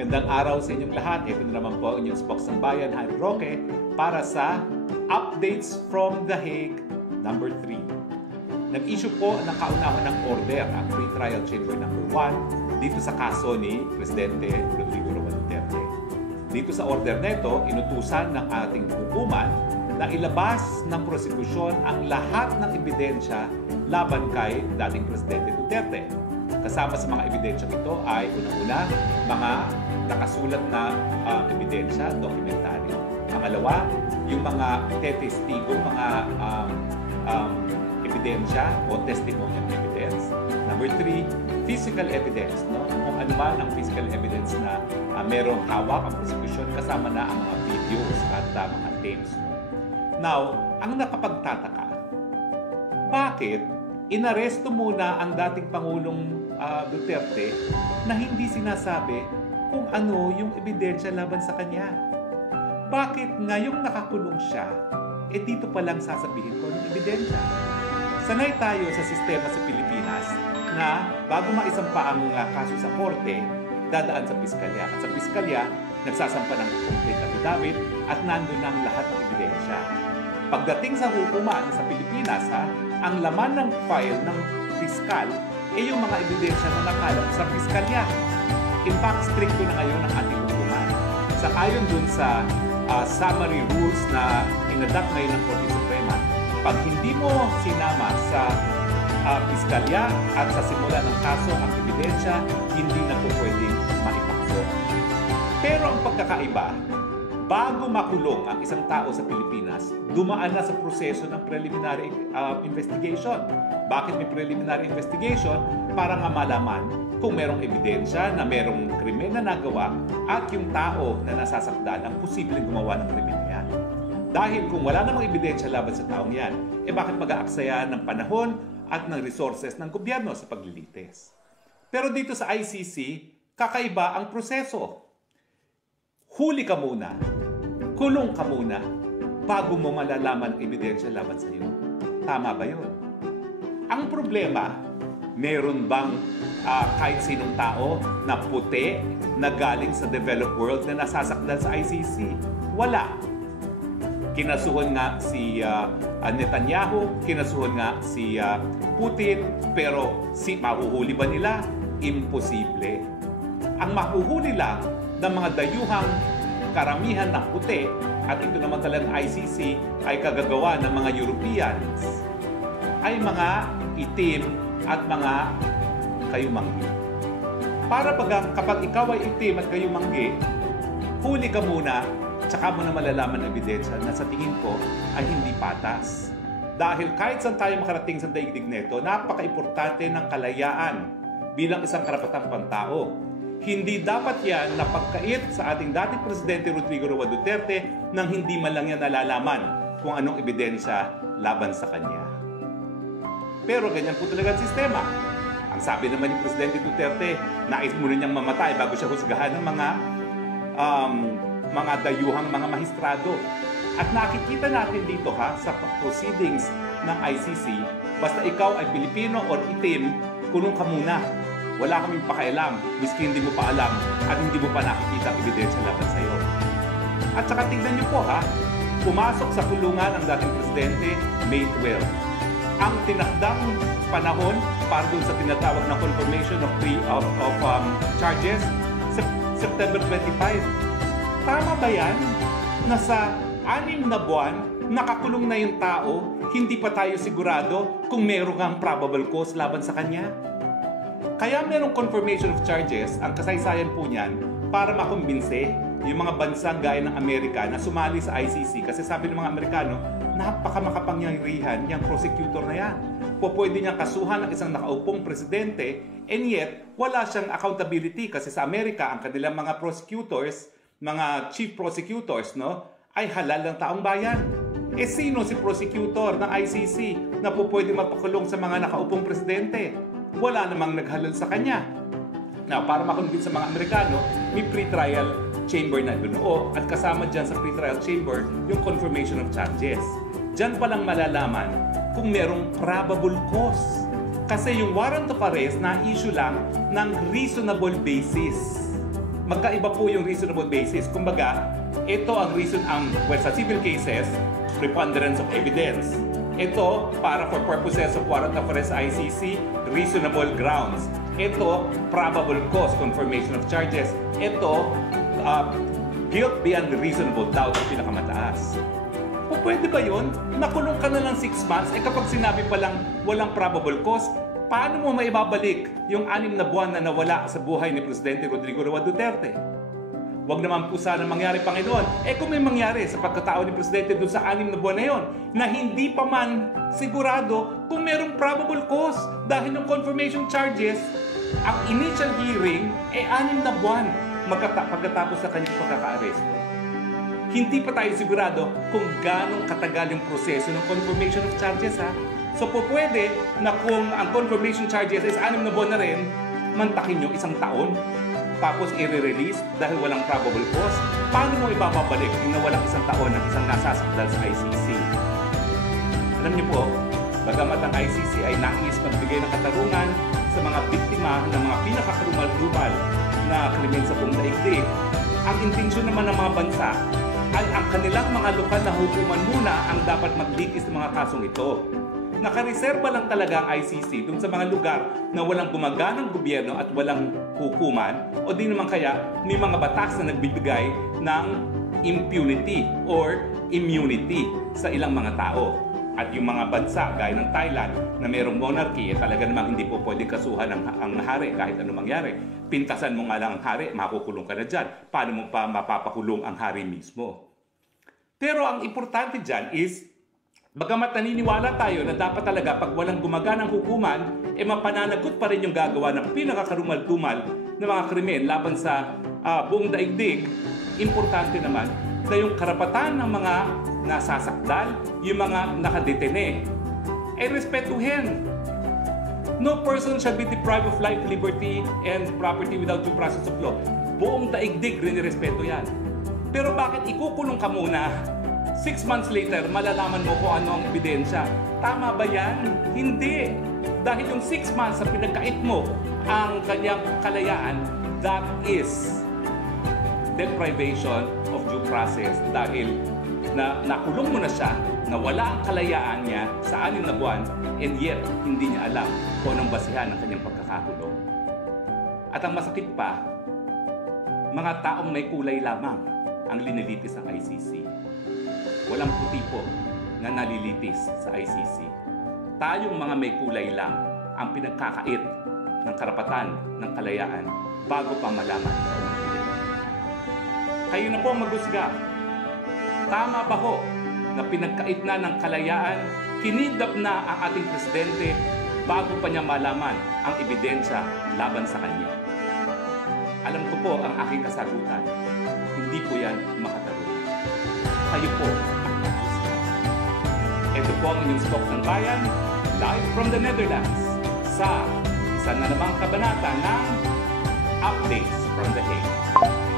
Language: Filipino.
Magandang araw sa inyong lahat. Ito na naman po ang inyong Spokesman Harry Roque para sa Updates from The Hague number 3. Nag-issue po ng kauna-unahang ng order ang Pre-Trial Chamber number 1 dito sa kaso ni Presidente Rodrigo Roa Duterte. Dito sa order neto, inutusan ng ating hukuman na ilabas ng prosekusyon ang lahat ng ebidensya laban kay dating Presidente Duterte. Kasama sa mga ebidensyang ito ay unang-una, mga nakasulat na ebidensya, dokumentaryo. Pangalawa, yung mga testigo, mga ebidensya o testimonial evidence. Number 3, physical evidence. No? Kung ano man ang physical evidence na merong hawak ang prosecution kasama na ang mga videos at mga tapes. Now, ang nakapagtataka, bakit inaresto muna ang dating Pangulong Duterte na hindi sinasabi kung ano yung ebidensya laban sa kanya? Bakit ngayong nakakulong siya, dito pa lang sasabihin ko ng ebidensya? Sanay tayo sa sistema sa Pilipinas na bago maisampa ang kaso sa korte, dadaan sa piskalya. At sa piskalya, nagsasampa ng complete affidavit at nandun ang lahat ng ebidensya. Pagdating sa hukuman sa Pilipinas, ang laman ng file ng piskal yung mga ebidensya na nakalap sa piskalya. In fact, stricto na ngayon ang ating hukuman. Sa ayon dun sa summary rules na inadopt ngayon ng Korte Suprema, pag hindi mo sinama sa piskalya at sa simula ng kaso ang ebidensya, hindi na po pwedeng maipasok. Pero ang pagkakaiba, bago makulong ang isang tao sa Pilipinas, dumaan na sa proseso ng preliminary investigation. Bakit may preliminary investigation? Para nga malaman kung merong ebidensya na merong krimen na nagawa at yung tao na nasasaktan ang posibleng gumawa ng krimen na yan. Dahil kung wala namang ebidensya laban sa taong yan, bakit mag-aaksaya ng panahon at ng resources ng gobyerno sa paglilitis? Pero dito sa ICC, kakaiba ang proseso. Huli ka muna, kulong ka muna, bago mo malalaman ang ebidensya laban sa iyo. Tama ba yun? Ang problema, meron bang kahit sinong tao na puti na galing sa developed world na nasasakdal sa ICC? Wala. Kinasuhan nga si Netanyahu, kinasuhan nga si Putin, pero mahuhuli ba nila? Imposible. Ang mahuhuli lang ng mga dayuhang karamihan ng puti, at ito naman talagang ICC ay kagagawa ng mga Europeans, ay mga itim at mga kayumanggi. Para kapag ikaw ay itim at kayumanggi, huli ka muna, tsaka mo na malalaman ang ebidensya na sa tingin ko ay hindi patas. Dahil kahit saan tayo makarating sa daigdig nito, napaka-importante ng kalayaan bilang isang karapatang pantao. Hindi dapat yan napagkait sa ating dating Presidente Rodrigo Roa Duterte nang hindi man lang yan nalalaman kung anong ebidensya laban sa kanya. Pero ganyan po talaga ang sistema. Ang sabi naman ni Presidente Duterte, nais muna niyang mamatay bago siya husgahan ng mga dayuhang mga mahistrado. At nakikita natin dito sa proceedings ng ICC, basta ikaw ay Pilipino o itim, kulong ka muna. Wala kaming pakialam, miski hindi mo pa alam at hindi mo pa nakikita ang ebidensya laban sa iyo. At saka tingnan niyo po pumasok sa kulungan ang dating Presidente May 12. Ang tinakdang panahon para dun sa tinatawag na confirmation of charges, September 25. Tama ba yan? Nasa 6 na buwan, nakakulong na yung tao, hindi pa tayo sigurado kung meron kang probable cause laban sa kanya? Kaya merong confirmation of charges, ang kasaysayan po niyan, para makumbinse yung mga bansang gaya ng Amerika na sumali sa ICC. Kasi sabi ng mga Amerikano, napakamakapangyarihan yung prosecutor na yan. Pwede niyang kasuhan ng isang nakaupong presidente, and yet, wala siyang accountability. Kasi sa Amerika, ang kanilang mga prosecutors, mga chief prosecutors, ay halal ng taong bayan. Sino si prosecutor ng ICC na pwede mapakulong sa mga nakaupong presidente? Wala namang naghalal sa kanya. Now, para makonvince sa mga Amerikano, may pre-trial chamber na binuo at kasama dyan sa pre-trial chamber yung confirmation of charges. Dyan palang malalaman kung merong probable cause. Kasi yung warrant of arrest na issue lang ng reasonable basis. magkaiba po yung reasonable basis. Kumbaga, ito ang reason sa civil cases, preponderance of evidence. Ito, para for purposes of warrant of arrest ICC, reasonable grounds. Ito, probable cause, confirmation of charges. Ito, guilt beyond reasonable doubt ang pinakamataas. O pwede ba yun? Nakulong ka na lang 6 months, kapag sinabi pa lang walang probable cause, paano mo maibabalik yung 6 na buwan na nawala sa buhay ni Presidente Rodrigo Roa Duterte? Huwag naman po sana mangyari, Panginoon. Kung may mangyari sa pagkatao ni Presidente doon sa 6 na buwan na yon, na hindi pa man sigurado kung merong probable cause dahil ng confirmation charges, ang initial hearing 6 na buwan pagkatapos sa kanyang pagkaka-aresto. Hindi pa tayo sigurado kung ganong katagal yung proseso ng confirmation of charges, ha? So po pwede na kung ang confirmation charges is 6 na buwan na rin, mantakin nyo 1 taon, tapos i-release dahil walang probable cause. Paano mo ibababalik yung nawalang 1 taon ng isang nasasakdal sa ICC? Alam niyo po, bagamat ang ICC ay nais magbigay ng katarungan sa mga biktima ng mga pinakakarumal-dumal na krimen sa buong daigdig, ang intensyon naman ng mga bansa ay ang kanilang mga lokal na hukuman muna ang dapat maglitis ng mga kasong ito. Nakareserba lang talaga ang ICC dun sa mga lugar na walang gumaganang gobyerno at walang hukuman, o di naman kaya may mga batas na nagbibigay ng impunity or immunity sa ilang mga tao. At yung mga bansa gaya ng Thailand na mayroong monarchy, talaga namang hindi po pwede kasuhan ang hari kahit ano mangyari. Pintasan mo nga lang ang hari, makukulong ka na dyan. Paano mo pa mapapakulong ang hari mismo? Pero ang importante dyan is, bagamat naniniwala tayo na dapat talaga pag walang gumaganang hukuman, mapananagot pa rin yung gagawa ng pinakakarumal-dumal na mga krimen laban sa buong daigdig. Importante naman na yung karapatan ng mga nasasakdal, yung mga nakadetene, ay respetuhin. No person shall be deprived of life, liberty, and property without due process of law. Buong daigdig rin respeto yan. Pero bakit ikukulong ka muna? 6 months later, malalaman mo kung ano ang ebidensya. Tama ba yan? Hindi. Dahil yung 6 months na pinagkait mo ang kanyang kalayaan, that is deprivation of due process dahil na nakulong mo na siya, nawala ang kalayaan niya sa 6 na buwan, and yet hindi niya alam kung anong basihan ng kanyang pagkakakulong. At ang masakit pa, mga taong may kulay lamang ang linilitis ng ICC. Walang puti po na nalilitis sa ICC. Tayong mga may kulay lang ang pinagkakait ng karapatan ng kalayaan bago pa malaman sa unang piling. Kayo na po ang maghusga. Tama ba ho na pinagkait na ng kalayaan, kinidnap na ang ating presidente bago pa niya malaman ang ebidensya laban sa kanya? Alam ko po ang aking kasagutan. Hindi po yan makatarungan. Kayo po ang maghusga. Ito po ang inyong Spokes ng Bayan, live from the Netherlands, sa isa na namang kabanata ng Updates from The Hague.